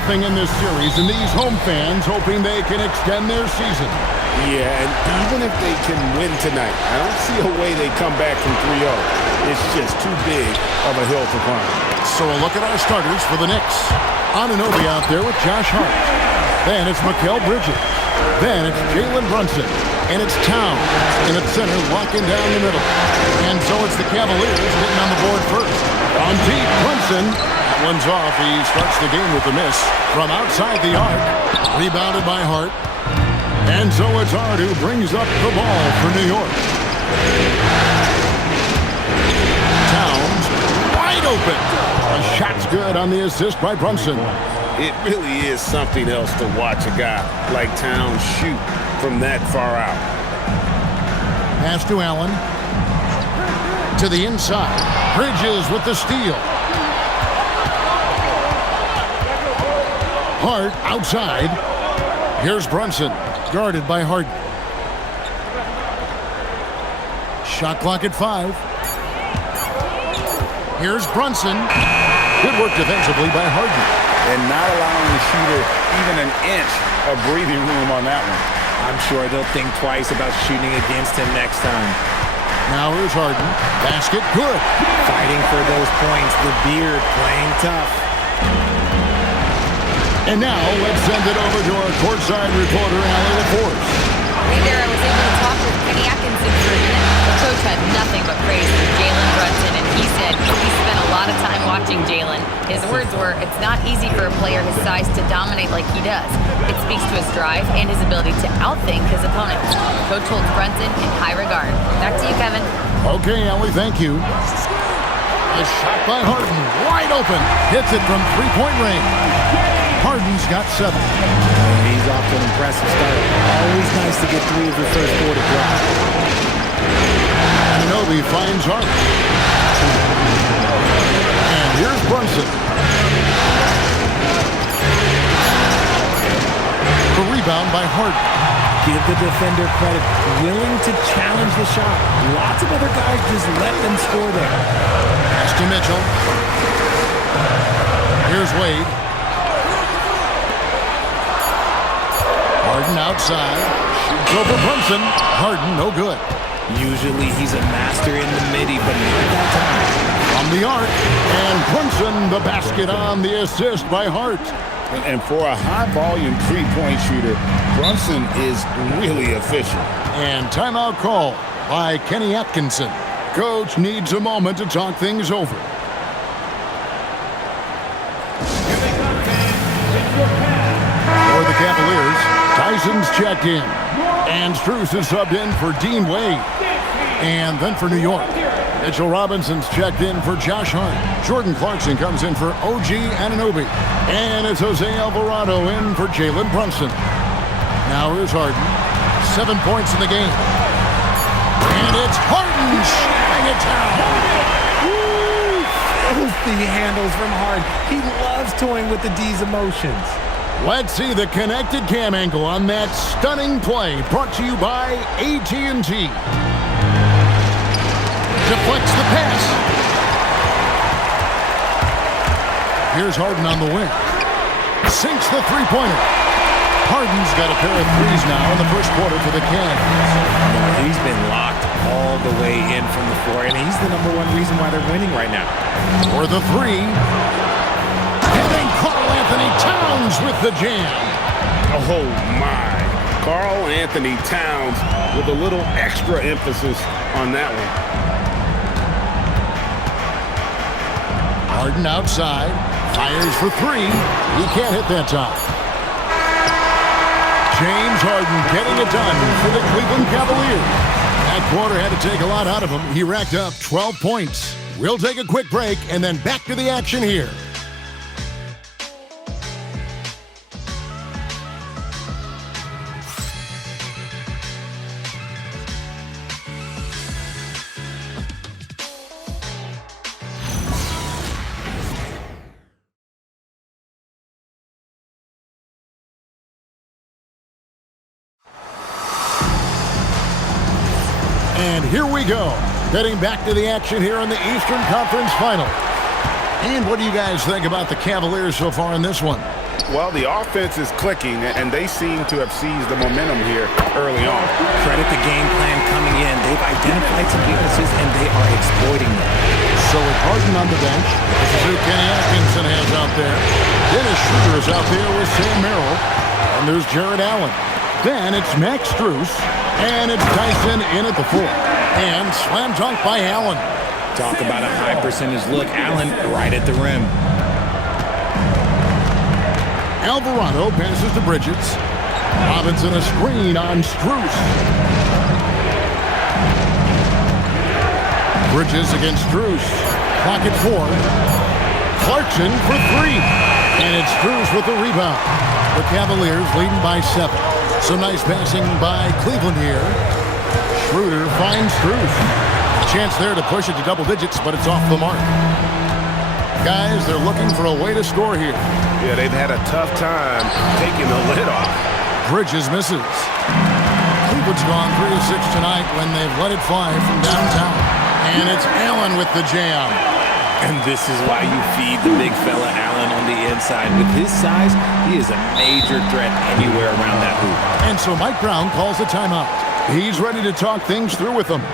3-0 in this series, and these home fans hoping they can extend their season. Yeah, and even if they can win tonight, I don't see a way they come back from 3-0. It's just too big of a hill to climb. So a look at our starters for the Knicks. Anunoby out there with Josh Hart. Then it's Mikal Bridges. Then it's Jalen Brunson. And it's Towns in at center, walking down the middle. And so it's the Cavaliers getting on the board first. On deep, Brunson. That one's off. He starts the game with a miss from outside the arc. Rebounded by Hart. And so it's Hart who brings up the ball for New York. Towns wide open. A shot's good on the assist by Brunson. It really is something else to watch a guy like Towns shoot from that far out. Pass to Allen. To the inside. Bridges with the steal. Hart outside. Here's Brunson. Guarded by Harden. Shot clock at 5. Here's Brunson. Good work defensively by Harden. And not allowing the shooter even an inch of breathing room on that one. I'm sure they'll think twice about shooting against him next time. Now here's Harden. Basket good. Fighting for those points. The beard playing tough. And now let's send it over to our courtside reporter, Allie LaForce. Hey there, I was able to talk with Kenny Atkinson for a minute. The coach had nothing but praise for Jalen Brunson, and he said he spent a lot of time watching Jalen. His words were, it's not easy for a player his size to dominate like he does. It speaks to his drive and his ability to outthink his opponents. Coach holds Brunson in high regard. Back to you, Kevin. Okay, Allie, thank you. A shot by Harden, wide open. Hits it from three-point range. Harden's got 7. He's off to an impressive start. Always nice to get 3 of your first 4 to drop. Anunoby finds Hart. And here's Brunson. The rebound by Harden. Give the defender credit. Willing to challenge the shot. Lots of other guys just let them score there. Pass to Mitchell. Here's Wade. Harden outside. Shoots over Brunson. Harden, no good. Usually he's a master in the midi, but not that time. From the arc. And Brunson, the basket on the assist by Hart. And for a high-volume three-point shooter, Brunson is really efficient. And timeout call by Kenny Atkinson. Coach needs a moment to talk things over. For the Cavaliers, Tyson's checked in. And Strus is subbed in for Dean Wade. And then for New York, Mitchell Robinson's checked in for Josh Hart. Jordan Clarkson comes in for OG Anunoby. And it's Jose Alvarado in for Jalen Brunson. Now here's Harden. 7 points in the game. And it's Harden shutting it down. Filthy handles from Harden. He loves toying with the D's emotions. Let's see the connected cam angle on that stunning play, brought to you by AT&T. Deflects the pass. Here's Harden on the wing. Sinks the three-pointer. Harden's got a pair of threes now in the first quarter for the Cavs. He's been locked all the way in from the floor, and he's the #1 reason why they're winning right now. For the 3. And then Karl Anthony Towns with the jam. Oh, my. Karl Anthony Towns with a little extra emphasis on that one. Harden outside. Fires for 3. He can't hit that time. James Harden getting it done for the Cleveland Cavaliers. That quarter had to take a lot out of him. He racked up 12 points. We'll take a quick break and then back to the action here. And here we go, getting back to the action here in the Eastern Conference Final. And what do you guys think about the Cavaliers so far in this one? Well, the offense is clicking, and they seem to have seized the momentum here early on. Credit the game plan coming in. They've identified some weaknesses, and they are exploiting them. So with Harden on the bench, this is who Kenny Atkinson has out there. Dennis Schroeder is out there with Sam Merrill. And there's Jared Allen. Then it's Max Strus. And it's Tyson in at the 4. And slam dunk by Allen. Talk about a high percentage look. Allen right at the rim. Alvarado passes to Bridges. Robinson a screen on Strus. Bridges against Strus. Clock at 4. Clarkson for 3. And it's Strus with the rebound. The Cavaliers leading by 7. Some nice passing by Cleveland here. Schroeder finds Strus. Chance there to push it to double digits, but it's off the mark. Guys, they're looking for a way to score here. Yeah, they've had a tough time taking the lid off. Bridges misses. Cleveland's gone 3 of 6 tonight when they've let it fly from downtown. And it's Allen with the jam. And this is why you feed the big fella Allen on the inside. With his size, he is a major threat anywhere around that hoop. And so Mike Brown calls a timeout. He's ready to talk things through with them.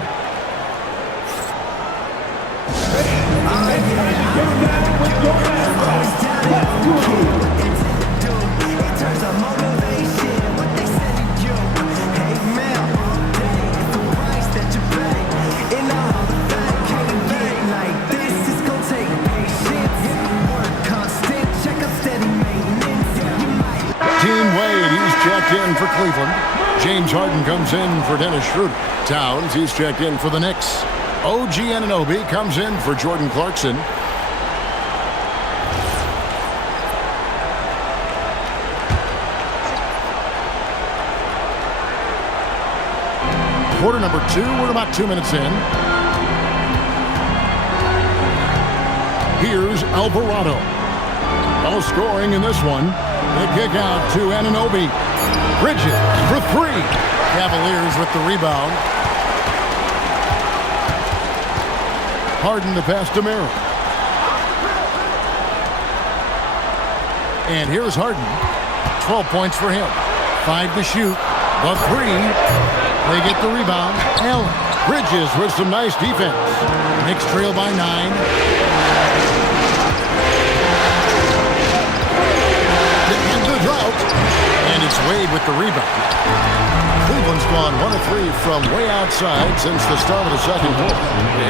In for Cleveland. James Harden comes in for Dennis Schroeder. Towns, he's checked in for the Knicks. OG Anunoby comes in for Jordan Clarkson. Quarter number 2, we're about 2 minutes in. Here's Alvarado. No scoring in this one. The kick out to Anunoby. Bridges for 3. Cavaliers with the rebound. Harden to pass to Merrill. And here's Harden. 12 points for him. 5 to shoot. The 3. They get the rebound. Allen. Bridges with some nice defense. Knicks trail by 9. And it's Wade with the rebound. Cleveland's gone 1 of 3 from way outside since the start of the second quarter.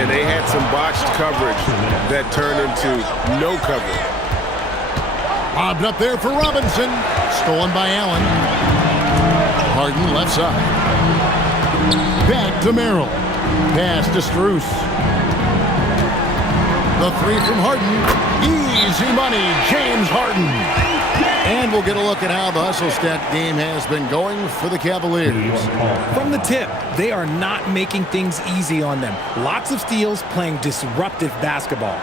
And they had some botched coverage that turned into no coverage. Lobbed up there for Robinson. Stolen by Allen. Harden left side. Back to Merrill. Pass to Strus. The 3 from Harden. Easy money, James Harden. And we'll get a look at how the hustle stat game has been going for the Cavaliers. From the tip, they are not making things easy on them. Lots of steals, playing disruptive basketball.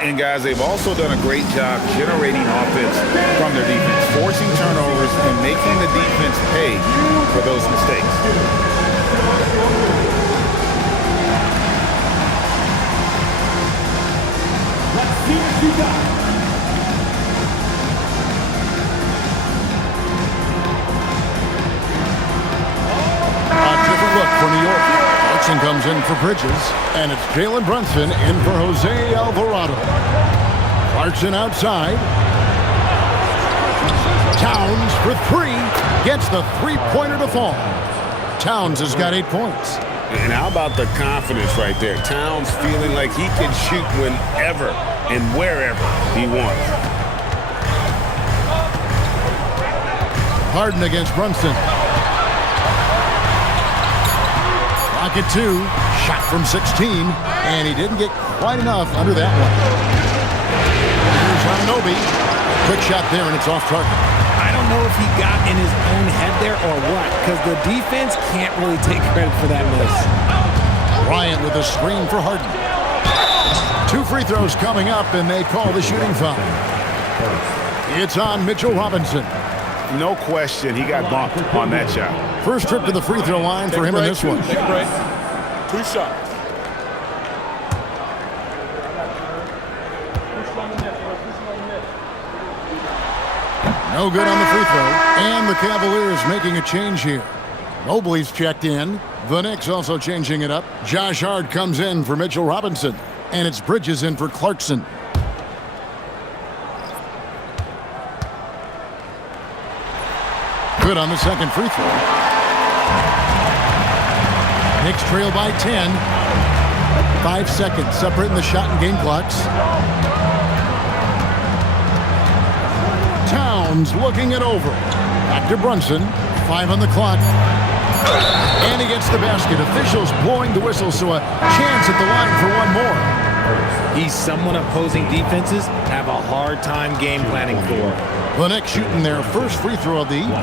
And guys, they've also done a great job generating offense from their defense, forcing turnovers and making the defense pay for those mistakes. Let's see what you got. Look for New York. Clarkson comes in for Bridges, and it's Jalen Brunson in for Jose Alvarado. Clarkson outside. Towns for 3. Gets the 3-pointer to fall. Towns has got 8 points. And how about the confidence right there? Towns feeling like he can shoot whenever and wherever he wants. Harden against Brunson. At 2, shot from 16, and he didn't get quite enough under that one. Here's Anunoby. Quick shot there, and it's off target. I don't know if he got in his own head there or what, because the defense can't really take credit for that miss. Bryant with a screen for Harden. 2 free throws coming up, and they call the shooting foul. It's on Mitchell Robinson. No question, he got bumped on that shot. First trip to the free throw line for him in this one. Take a break. 2 shots. No good on the free throw. And the Cavaliers making a change here. Mobley's checked in. The Knicks also changing it up. Josh Hart comes in for Mitchell Robinson. And it's Bridges in for Clarkson. Good on the second free throw. Knicks trail by 10. 5 seconds separating the shot and game clocks. Towns looking it over. Back to Brunson. 5 on the clock. And he gets the basket. Officials blowing the whistle, so a chance at the line for one more. He's someone opposing defenses have a hard time game planning for. The Knicks shooting their first free throw of the evening.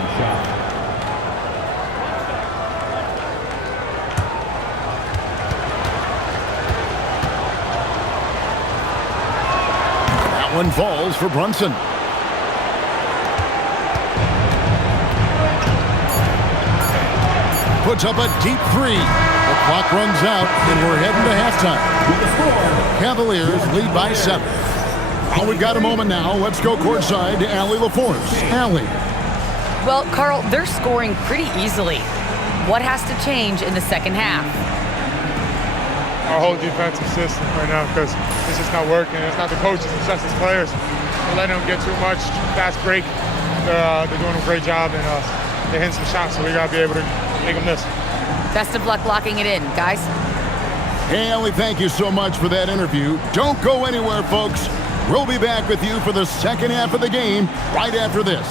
That one falls for Brunson. Puts up a deep three. The clock runs out, and we're heading to halftime. Cavaliers lead by 7. Well, we've got a moment now. Let's go courtside to Allie LaForce. Allie. Well, Carl, they're scoring pretty easily. What has to change in the second half? Our whole defensive system right now, because it's just not working. It's not the coaches, it's just the players. We're letting them get too much fast break. They're doing a great job, and they're hitting some shots, so we got to be able to make them miss. Best of luck locking it in, guys. Hey, Allie, thank you so much for that interview. Don't go anywhere, folks. We'll be back with you for the second half of the game right after this.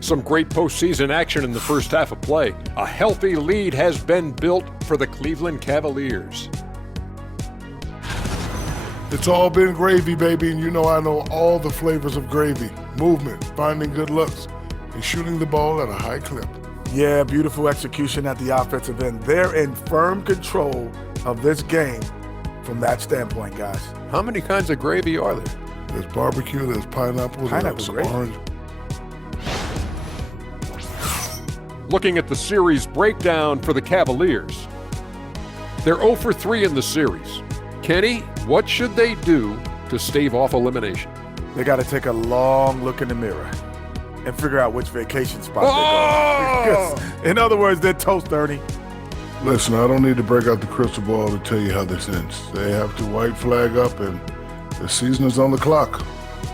Some great postseason action in the first half of play. A healthy lead has been built for the Cleveland Cavaliers. It's all been gravy, baby, and you know I know all the flavors of gravy. Movement, finding good looks, and shooting the ball at a high clip. Yeah, beautiful execution at the offensive end. They're in firm control of this game from that standpoint, guys. How many kinds of gravy are there? There's barbecue, there's pineapple, there's gravy. orange. Looking at the series breakdown for the Cavaliers. They're 0 for 3 in the series. Kenny, what should they do to stave off elimination? They got to take a long look in the mirror and figure out which vacation spot they're going. In other words, they're toast, Ernie. Listen, I don't need to break out the crystal ball to tell you how this ends. They have to white flag up, and the season is on the clock.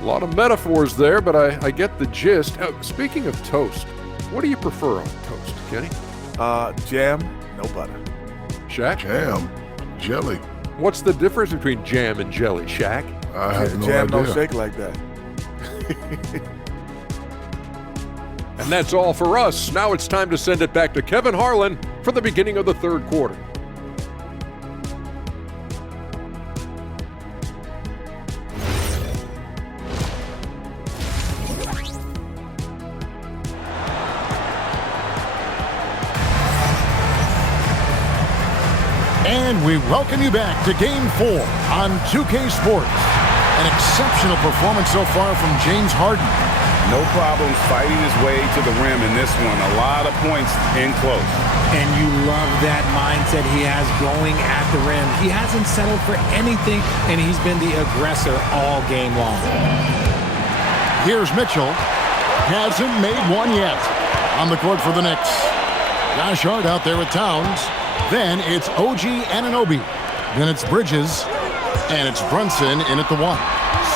A lot of metaphors there, but I get the gist. Speaking of toast, what do you prefer on toast, Kenny? Jam, no butter. Shaq? Jam, jelly. What's the difference between jam and jelly, Shaq? I have no Jam idea. don't shake like that. And that's all for us. Now it's time to send it back to Kevin Harlan for the beginning of the third quarter. And we welcome you back to Game 4 on 2K Sports. An exceptional performance so far from James Harden. No problems fighting his way to the rim in this one. A lot of points in close. And you love that mindset he has going at the rim. He hasn't settled for anything, and he's been the aggressor all game long. Here's Mitchell. Hasn't made one yet. On the court for the Knicks. Josh Hart out there with Towns. Then it's OG Anunoby. Then it's Bridges. And it's Brunson in at the 1.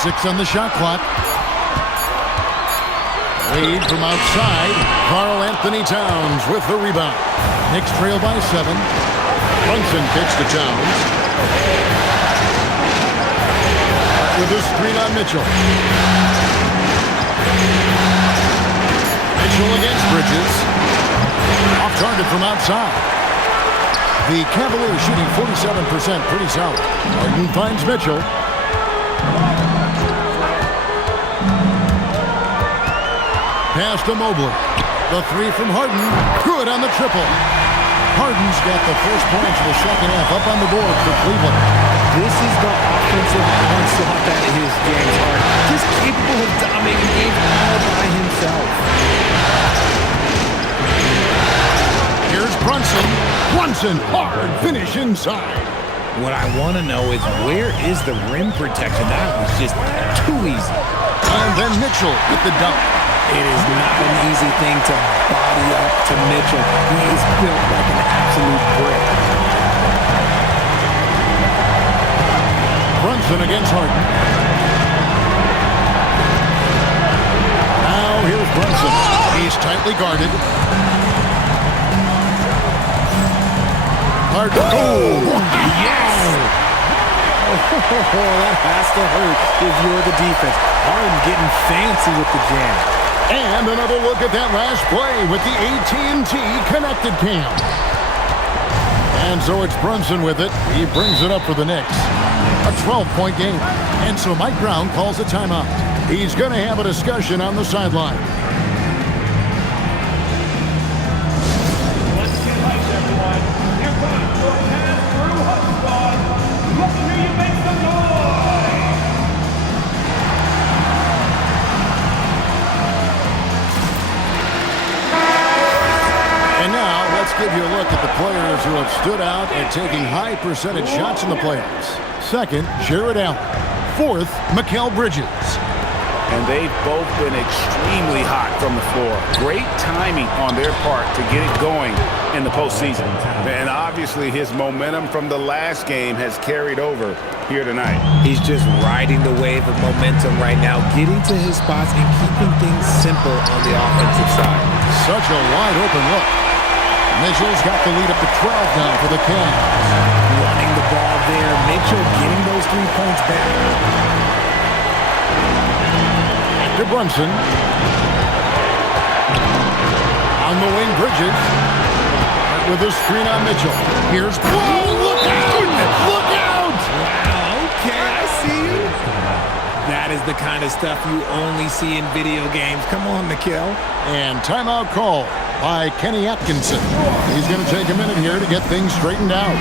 6 on the shot clock. Wade from outside. Karl Anthony Towns with the rebound. Knicks trail by 7. Brunson kicks to Towns. With a screen on Mitchell. Mitchell against Bridges. Off target from outside. The Cavaliers shooting 47%, pretty solid. Harden finds Mitchell. Pass to Mobley. The 3 from Harden. Good on the triple. Harden's got the first points of the second half up on the board for Cleveland. This is the offensive onslaught that is James Harden. Just capable of dominating games all by himself. Here's Brunson. Brunson, hard finish inside. What I want to know is, where is the rim protection? That was just too easy. And then Mitchell with the dunk. It is not an easy thing to body up to Mitchell. He is built like an absolute brick. Brunson against Harden. Now here's Brunson. He's tightly guarded. Harden. Oh, Yes! Oh, that has to hurt if you're the defense. Harden getting fancy with the jam. and another look at that last play with the AT&T connected cam. And so it's Brunson with it. He brings it up for the Knicks. A 12-point game. And so Mike Brown calls a timeout. He's going to have a discussion on the sideline. Let's get hyped, everyone. Here comes your pass-through hub squad. Let me hear you make some noise. And now let's give you a look at the players who have stood out at taking high percentage shots in the playoffs. Second, Jared Allen. Fourth, Mikal Bridges. And they've both been extremely hot from the floor. Great timing on their part to get it going in the postseason. And obviously his momentum from the last game has carried over here tonight. He's just riding the wave of momentum right now, getting to his spots and keeping things simple on the offensive side. Such a wide open look. Mitchell's got the lead up to 12 now for the Cavs. Running the ball there. Mitchell getting those 3 points back. To Brunson. On the wing, Bridges. With a screen on Mitchell. Here's... Whoa, look out! Look out! Wow, okay, I see you. That is the kind of stuff you only see in video games. Come on, Mikal. And timeout call by Kenny Atkinson. He's going to take a minute here to get things straightened out.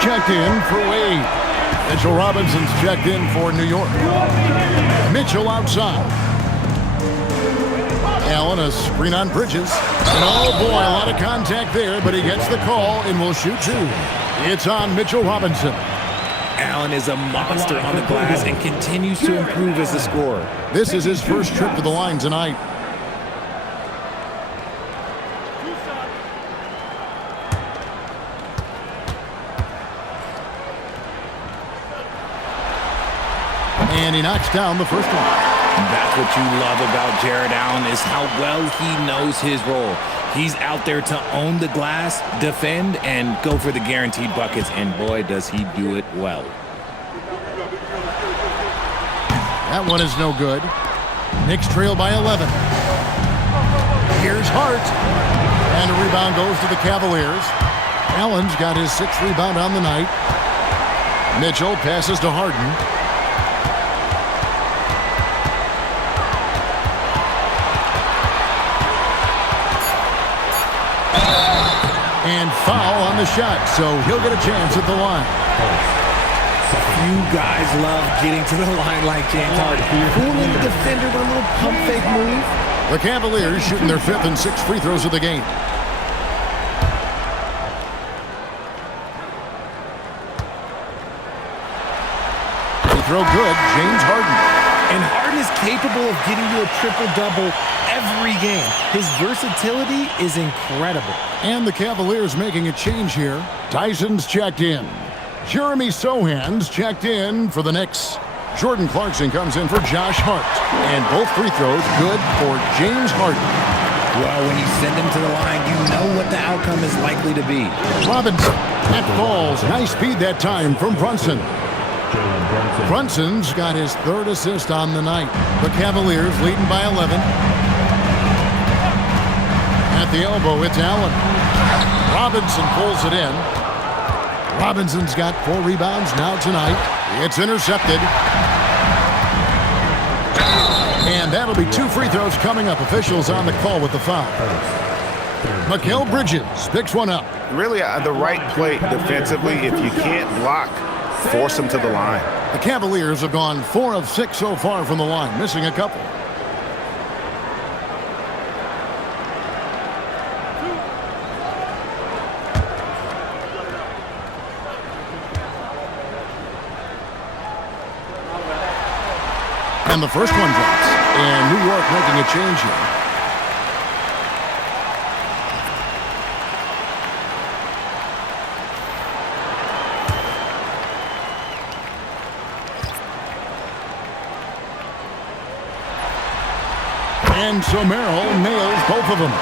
Checked in for Wade. Mitchell Robinson's checked in for New York. Mitchell outside. Allen, a screen on Bridges. And oh boy, a lot of contact there, but he gets the call and will shoot two. It's on Mitchell Robinson. Allen is a monster on the glass and continues to improve as a scorer. This is his first trip to the line tonight. And he knocks down the first one. That's what you love about Jared Allen, is how well he knows his role. He's out there to own the glass, defend, and go for the guaranteed buckets, and boy, does he do it well. That one is no good. Knicks trail by 11. Here's Hart. And a rebound goes to the Cavaliers. Allen's got his 6th rebound on the night. Mitchell passes to Harden. And foul on the shot, so he'll get a chance at the line. Few guys love getting to the line like James Harden. Fooling the defender with a little pump fake move. The Cavaliers shooting their 5th and 6th free throws of the game. Free throw good, James Harden. And Harden is capable of getting you a triple-double every game. His versatility is incredible. And the Cavaliers making a change here. Tyson's checked in. Jeremy Sohan's checked in for the Knicks. Jordan Clarkson comes in for Josh Hart. And both free throws good for James Harden. Well, when you send him to the line, you know what the outcome is likely to be. Robinson. That falls. Nice speed that time from Brunson. Brunson's got his third assist on the night. The Cavaliers leading by 11. At the elbow, it's Allen. Robinson pulls it in. Robinson's got 4 rebounds now tonight. It's intercepted. And that'll be 2 free throws coming up. Officials on the call with the foul. Mikal Bridges picks one up. Really the right play defensively. If you can't block, force them to the line. The Cavaliers have gone 4 of 6 so far from the line, missing a couple. And the first one drops. And New York making a change here. And so Merrill nails both of them.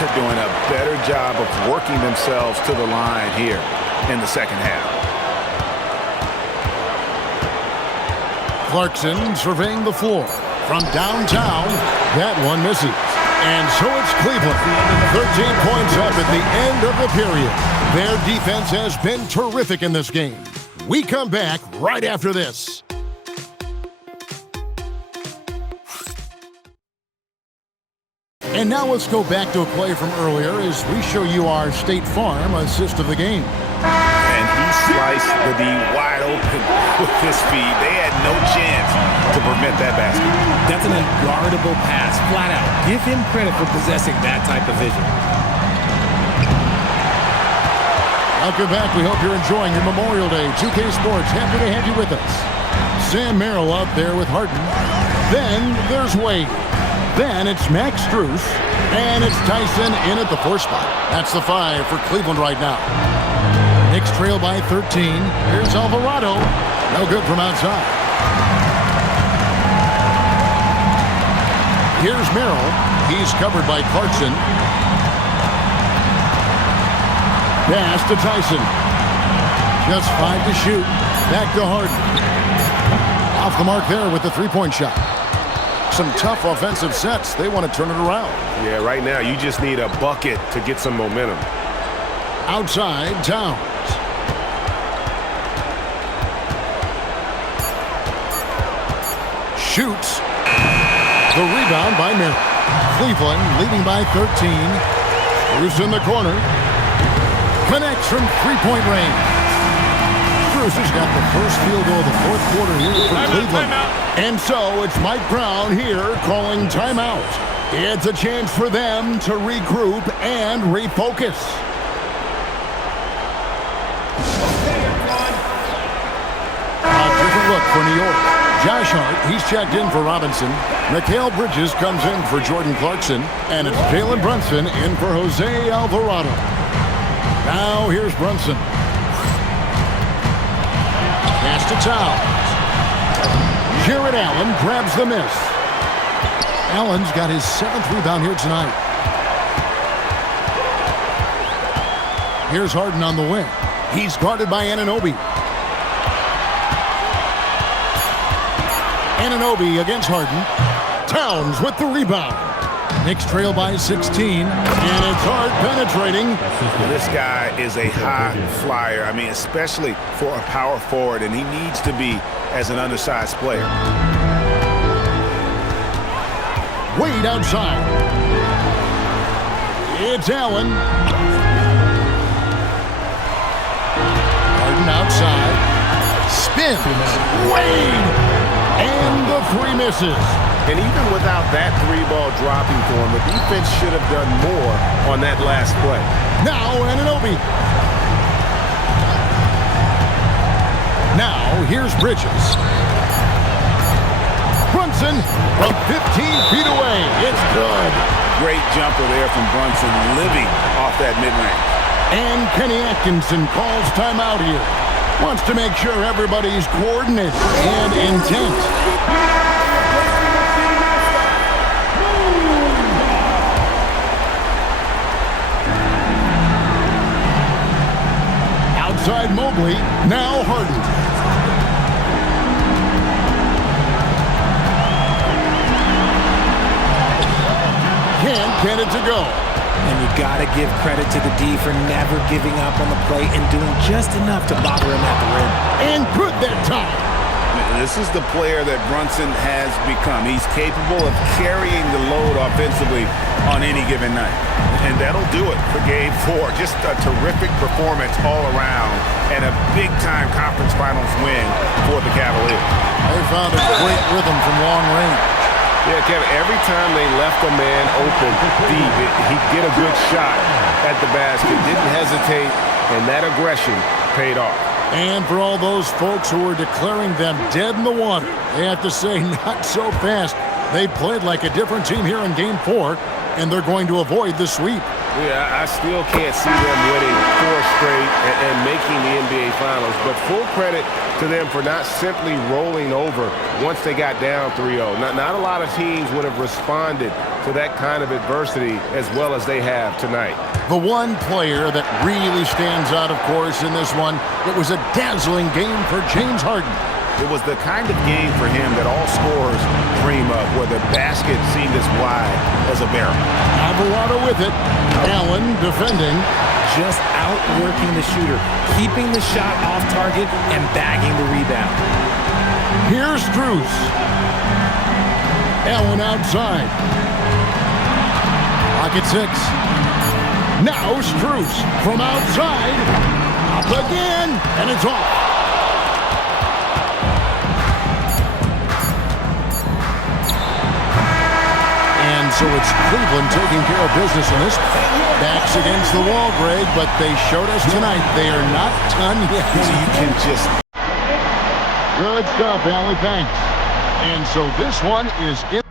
They're doing a better job of working themselves to the line here in the second half. Clarkson surveying the floor. From downtown, that one misses. And so it's Cleveland. 13 points up at the end of the period. Their defense has been terrific in this game. We come back right after this. And now let's go back to a play from earlier as we show you our State Farm assist of the game. And he sliced the D wide open with his speed. They had no chance to prevent that basket. That's an unguardable pass, flat out. Give him credit for possessing that type of vision. Welcome back. We hope you're enjoying your Memorial Day. 2K Sports, happy to have you with us. Sam Merrill out there with Harden. Then there's Wade. Then it's Max Strus. And it's Tyson in at the 4 spot. That's the 5 for Cleveland right now. Knicks trail by 13. Here's Alvarado. No good from outside. Here's Merrill. He's covered by Clarkson. Pass to Tyson. Just 5 to shoot. Back to Harden. Off the mark there with the 3-point shot. Some tough offensive sets. They want to turn it around. Yeah, right now you just need a bucket to get some momentum. Outside, Towns. Shoots. The rebound by Merrill. Cleveland leading by 13. Bruce in the corner. Connects from 3-point range. Bruce has got the first field goal of the 4th quarter here for Cleveland. And so it's Mike Brown here calling timeout. It's a chance for them to regroup and refocus. A different look for New York. Josh Hart, he's checked in for Robinson. Mikal Bridges comes in for Jordan Clarkson. And it's Jalen Brunson in for Jose Alvarado. Now here's Brunson. Pass to Towns. Jared Allen grabs the miss. Allen's got his 7th rebound here tonight. Here's Harden on the wing. He's guarded by Anunoby. Anunoby against Harden. Towns with the rebound. Knicks trail by 16, and it's Hart penetrating. This guy is a high flyer. I mean, especially for a power forward, and he needs to be as an undersized player. Wade outside. It's Allen. Harden outside. Spins. Wade. And the 3 misses. And even without that 3-ball dropping for him, the defense should have done more on that last play. Now Anunoby. Now here's Bridges. Brunson from 15 feet away. It's good. Great jumper there from Brunson, living off that mid-range. And Kenny Atkinson calls timeout here. Wants to make sure everybody's coordinated and intent. Outside Mobley, now Harden. minute to go. And you got to give credit to the D for never giving up on the play and doing just enough to bother him at the rim. And good that time. This is the player that Brunson has become. He's capable of carrying the load offensively on any given night. And that'll do it for Game 4. Just a terrific performance all around and a big-time conference finals win for the Cavaliers. They found a great rhythm from long range. Yeah, Kevin, every time they left a man open deep, he'd get a good shot at the basket. Didn't hesitate, and that aggression paid off. And for all those folks who were declaring them dead in the water, they have to say not so fast. They played like a different team here in Game 4, and they're going to avoid the sweep. Yeah, I still can't see them winning 4 straight and making the NBA Finals, but full credit to them for not simply rolling over once they got down 3-0. Not a lot of teams would have responded to that kind of adversity as well as they have tonight. The one player that really stands out, of course, in this one, it was a dazzling game for James Harden. It was the kind of game for him that all scorers dream of, where the basket seemed as wide as a barrel. Alvarado with it. Allen defending. Just outworking the shooter, keeping the shot off target and bagging the rebound. Here's Strus. Allen outside. Pocket 6. Now Strus from outside. Up again, and it's off. And so it's Cleveland taking care of business in this. Backs against the wall, Greg, but they showed us tonight they are not done yet. You can just... Good stuff, Allie. Thanks. And so this one is in.